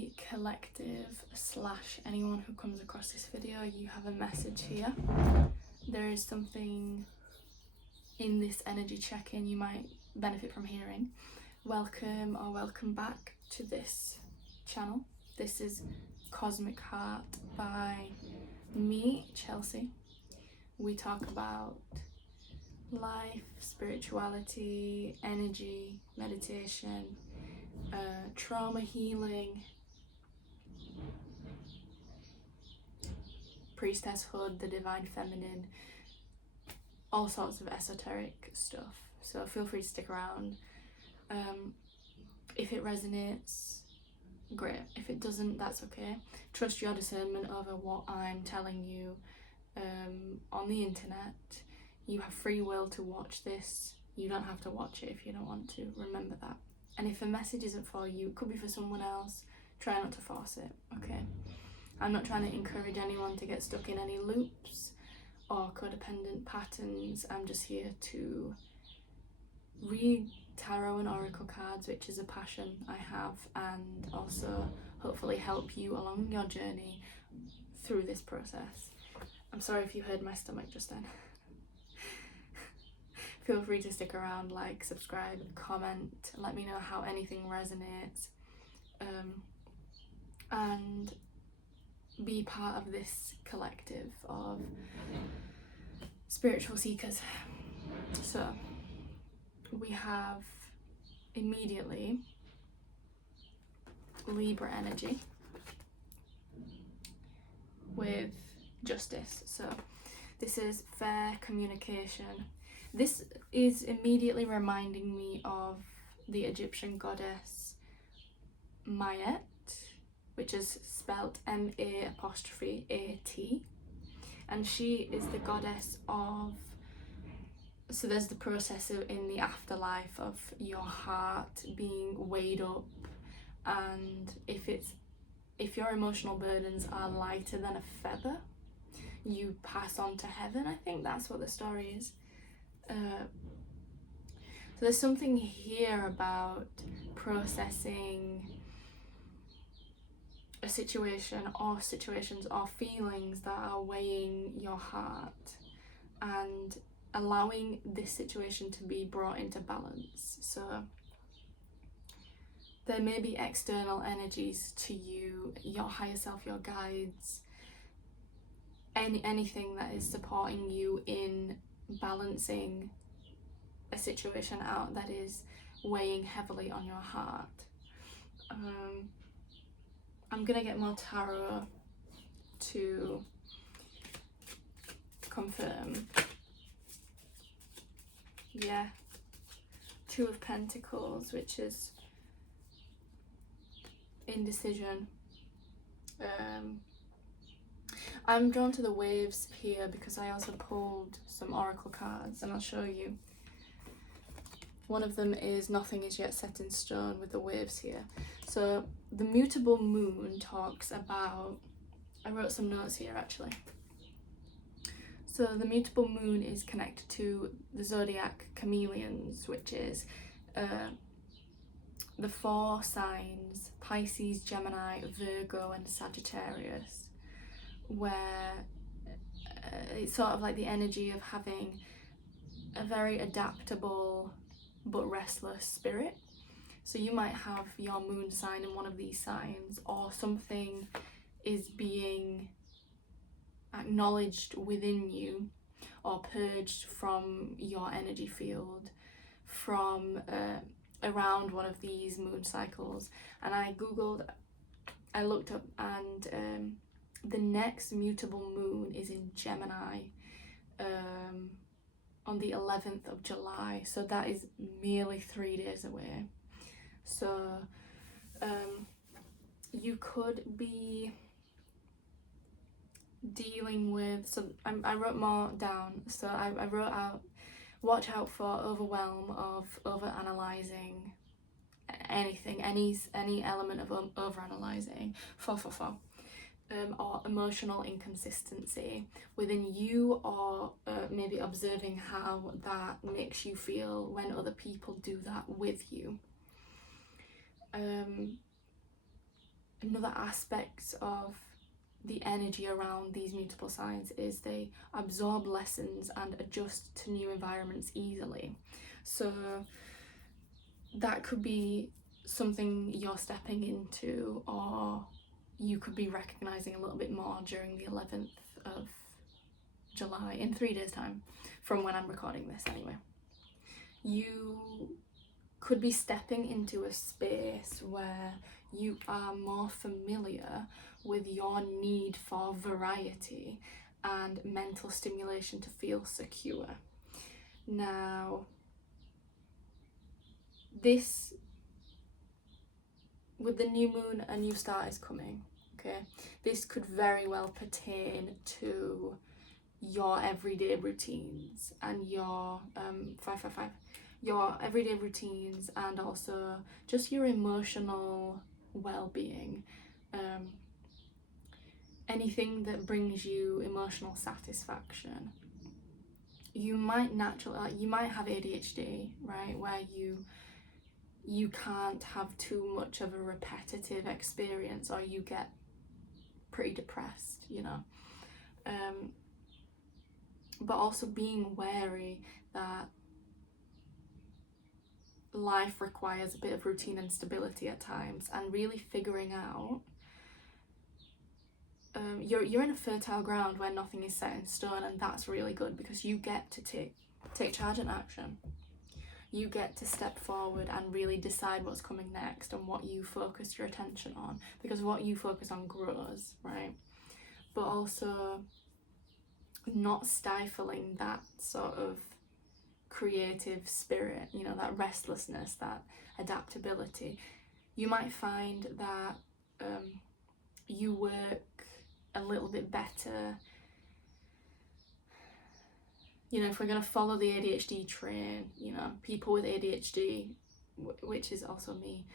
my collective / anyone who comes across this video, you have a message here. There is something in this energy check-in you might benefit from hearing. Welcome or welcome back to this channel. This is Cosmic Heart by me, Chelsea. We talk about life, spirituality, energy, meditation, trauma healing, priestesshood, the divine feminine, all sorts of esoteric stuff. So feel free to stick around. If it resonates, great. If it doesn't, that's okay. Trust your discernment over what I'm telling you on the internet. You have free will to watch this. You don't have to watch it if you don't want to. Remember that. And if a message isn't for you, it could be for someone else. Try not to force it, okay? I'm not trying to encourage anyone to get stuck in any loops or codependent patterns. I'm just here to read tarot and oracle cards, which is a passion I have, and also hopefully help you along your journey through this process. I'm sorry if you heard my stomach just then. Feel free to stick around, like, subscribe, comment, let me know how anything resonates, and be part of this collective of spiritual seekers. So we have immediately Libra energy with justice. So this is fair communication. This is immediately reminding me of the Egyptian goddess Mayet, which is spelt M-A''A'-T, and she is the goddess of, so there's the process of, in the afterlife, of your heart being weighed up, and if your emotional burdens are lighter than a feather, you pass on to heaven. I think that's what the story is. So there's something here about processing a situation or situations or feelings that are weighing your heart and allowing this situation to be brought into balance. So there may be external energies to you, your higher self, your guides, anything that is supporting you in balancing a situation out that is weighing heavily on your heart. I'm gonna get more tarot to confirm. Yeah, Two of Pentacles, which is indecision. I'm drawn to the waves here because I also pulled some oracle cards, and I'll show you. One of them is Nothing is Yet Set in Stone, with the waves here. So the mutable moon talks about, I wrote some notes here actually. So the mutable moon is connected to the zodiac chameleons, which is the 4 signs, Pisces, Gemini, Virgo and Sagittarius, where it's sort of like the energy of having a very adaptable but restless spirit. So you might have your moon sign in one of these signs, or something is being acknowledged within you or purged from your energy field from around one of these moon cycles. And I looked up, and the next mutable moon is in Gemini on the 11th of July, so that is merely 3 days away. So you could be dealing with, so I wrote more down, so I wrote out, watch out for overwhelm of overanalyzing anything, any element of overanalyzing, or emotional inconsistency within you, or maybe observing how that makes you feel when other people do that with you. another aspect of the energy around these mutable signs is they absorb lessons and adjust to new environments easily. So that could be something you're stepping into, or you could be recognizing a little bit more during the 11th of July, in 3 days' time from when I'm recording this anyway. You could be stepping into a space where you are more familiar with your need for variety and mental stimulation to feel secure. Now, this, with the new moon, a new start is coming, okay? This could very well pertain to your everyday routines and your 555, your everyday routines, and also just your emotional well-being, anything that brings you emotional satisfaction. You might naturally, you might have ADHD, right, where you can't have too much of a repetitive experience, or you get pretty depressed, you know. But also being wary that life requires a bit of routine and stability at times, and really figuring out you're in a fertile ground where nothing is set in stone, and that's really good because you get to take charge and action. You get to step forward and really decide what's coming next and what you focus your attention on, because what you focus on grows, right? But also not stifling that sort of creative spirit, you know, that restlessness, that adaptability. You might find that you work a little bit better, you know, if we're going to follow the ADHD train, you know, people with ADHD, which is also me,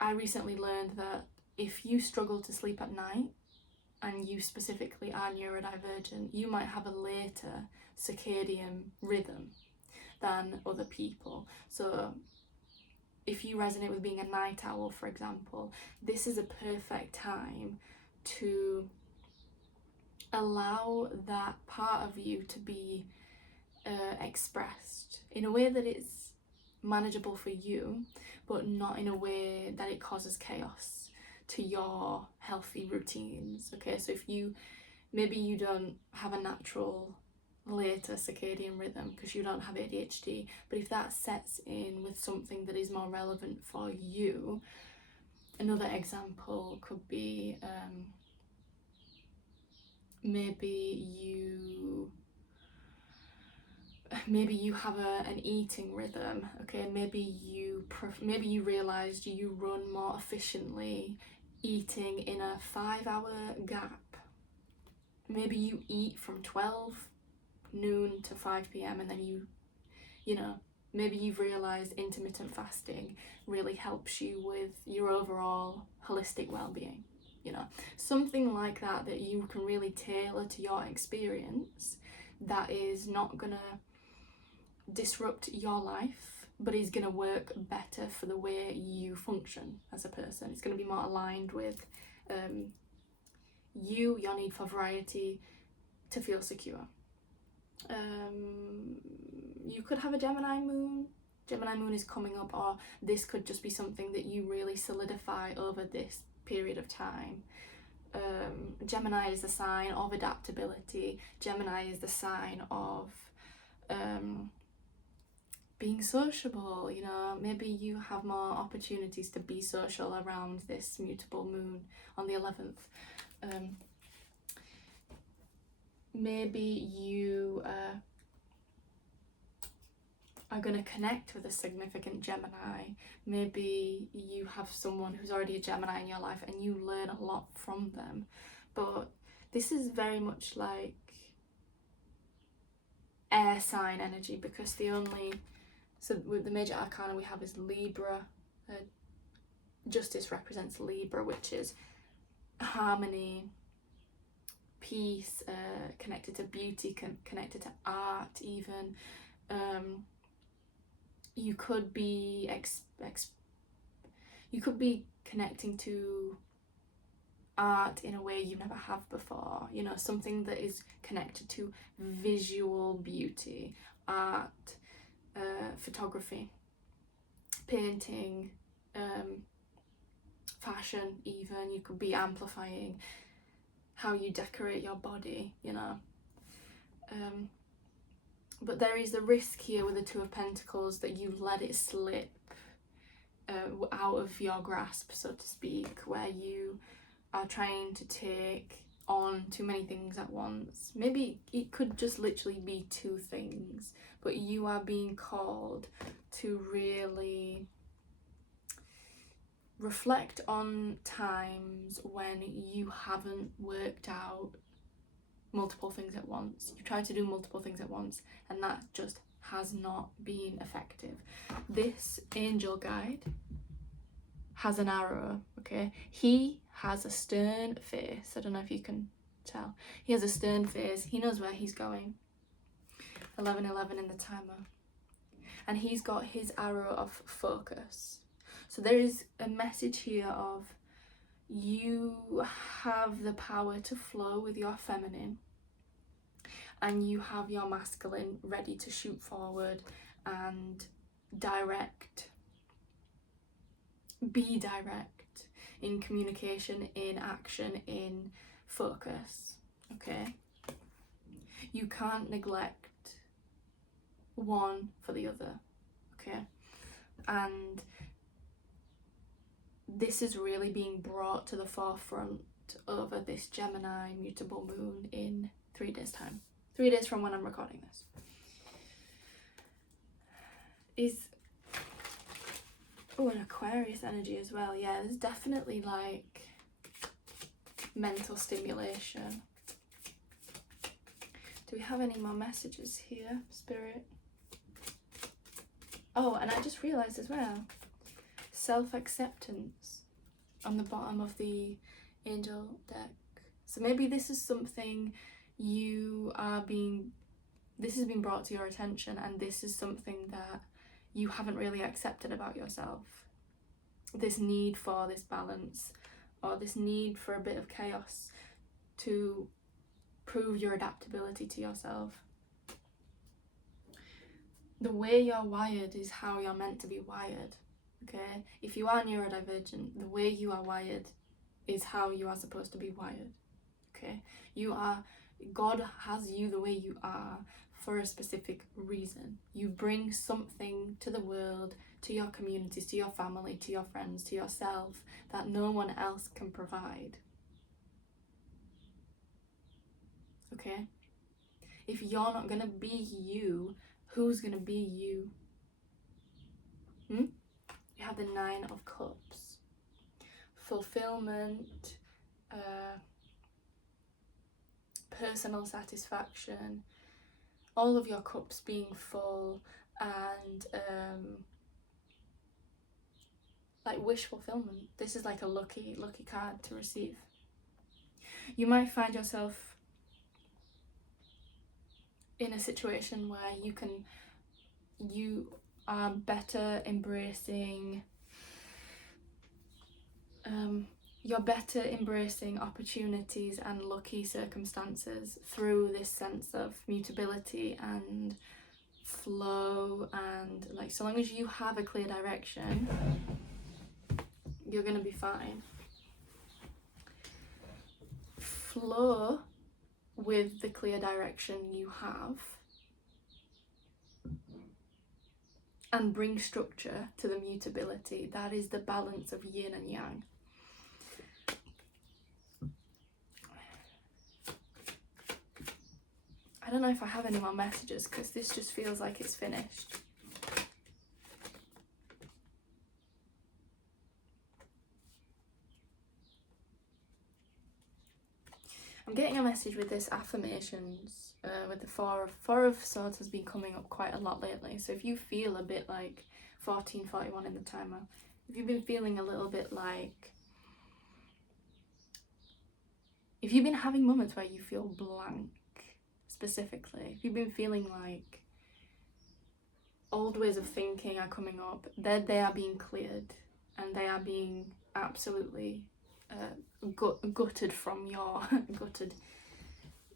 I recently learned that if you struggle to sleep at night, and you specifically are neurodivergent, you might have a later circadian rhythm than other people. So if you resonate with being a night owl, for example, this is a perfect time to allow that part of you to be expressed in a way that it's manageable for you, but not in a way that it causes chaos to your healthy routines. Okay, so if maybe you don't have a natural later circadian rhythm because you don't have ADHD, but if that sets in with something that is more relevant for you, another example could be maybe you have an eating rhythm, okay? Maybe you realised you run more efficiently eating in a 5-hour gap. Maybe you eat from 12 noon to 5 p.m. and then you know, maybe you've realised intermittent fasting really helps you with your overall holistic well-being, you know, something like that you can really tailor to your experience, that is not gonna disrupt your life, but is gonna work better for the way you function as a person. It's gonna be more aligned with your need for variety to feel secure. You could have a Gemini moon. Gemini moon is coming up, or this could just be something that you really solidify over this period of time. Gemini is the sign of adaptability. Gemini is the sign of being sociable, you know. Maybe you have more opportunities to be social around this mutable moon on the 11th. Maybe you are going to connect with a significant Gemini. Maybe you have someone who's already a Gemini in your life and you learn a lot from them. But this is very much like air sign energy, because with the major arcana we have is Libra. Justice represents Libra, which is harmony, peace, connected to beauty, connected to art even. You could be connecting to art in a way you never have before, you know, something that is connected to visual beauty, art, photography, painting, fashion even. You could be amplifying how you decorate your body, you know. But there is the risk here with the Two of Pentacles that you let it slip out of your grasp, so to speak, where you are trying to take on too many things at once. Maybe it could just literally be two things, but you are being called to really reflect on times when you haven't worked out multiple things at once. You tried to do multiple things at once, and that just has not been effective. This angel guide has an arrow, okay? He has a stern face. I don't know if you can tell. He has a stern face. He knows where he's going. 11:11 in the timer. And he's got his arrow of focus. So there is a message here of you have the power to flow with your feminine, and you have your masculine ready to shoot forward and be direct in communication, in action, in focus, okay? You can't neglect one for the other, okay? And this is really being brought to the forefront over this Gemini mutable moon in 3 days' time. 3 days from when I'm recording this. An Aquarius energy as well. Yeah, there's definitely like mental stimulation. Do we have any more messages here, Spirit? Oh, and I just realised as well, self-acceptance on the bottom of the angel deck. So maybe this is something this has been brought to your attention, and this is something that you haven't really accepted about yourself. This need for this balance, or this need for a bit of chaos to prove your adaptability to yourself. The way you're wired is how you're meant to be wired, okay? If you are neurodivergent, the way you are wired is how you are supposed to be wired, okay? God has you the way you are for a specific reason. You bring something to the world, to your communities, to your family, to your friends, to yourself that no one else can provide. Okay? If you're not gonna be you, who's gonna be you? You have the 9 of Cups. Fulfillment, personal satisfaction, all of your cups being full, and like wish fulfillment. This is like a lucky card to receive. You might find yourself in a situation where you are better embracing you're better embracing opportunities and lucky circumstances through this sense of mutability and flow, and like, so long as you have a clear direction, you're gonna be fine. Flow with the clear direction you have and bring structure to the mutability. That is the balance of yin and yang. I don't know if I have any more messages because this just feels like it's finished. I'm getting a message with this affirmations, with the four of Swords has been coming up quite a lot lately. So if you feel a bit like 1441 in the timer, if you've been feeling a little bit like, if you've been having moments where you feel blank, specifically, if you've been feeling like old ways of thinking are coming up, they are being cleared and they are being absolutely gutted from your gutted.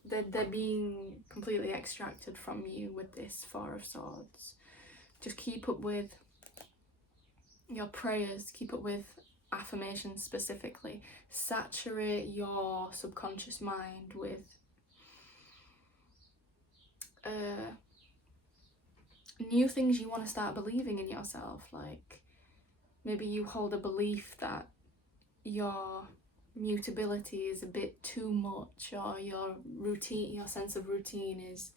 They're being completely extracted from you with this Four of Swords. Just keep up with your prayers, keep up with affirmations specifically. Saturate your subconscious mind with new things you want to start believing in yourself. Like maybe you hold a belief that your mutability is a bit too much, or your sense of routine is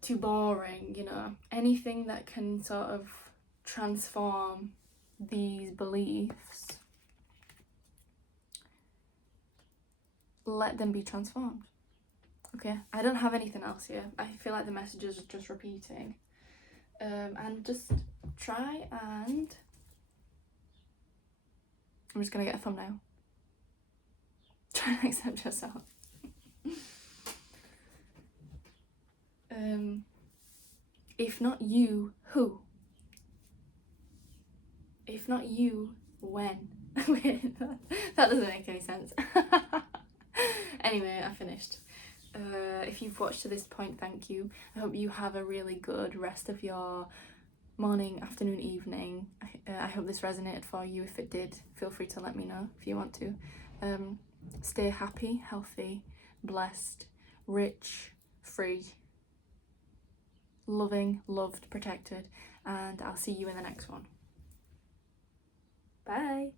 too boring, you know. Anything that can sort of transform these beliefs, let them be transformed. Okay, I don't have anything else here. I feel like the messages are just repeating. And just try and... I'm just gonna get a thumbnail. Try and accept yourself. If not you, who? If not you, when? That doesn't make any sense. Anyway, I finished. If you've watched to this point, thank you. I hope you have a really good rest of your morning, afternoon, evening. I hope this resonated for you. If it did, feel free to let me know if you want to. Stay happy, healthy, blessed, rich, free, loving, loved, protected, and I'll see you in the next one. Bye.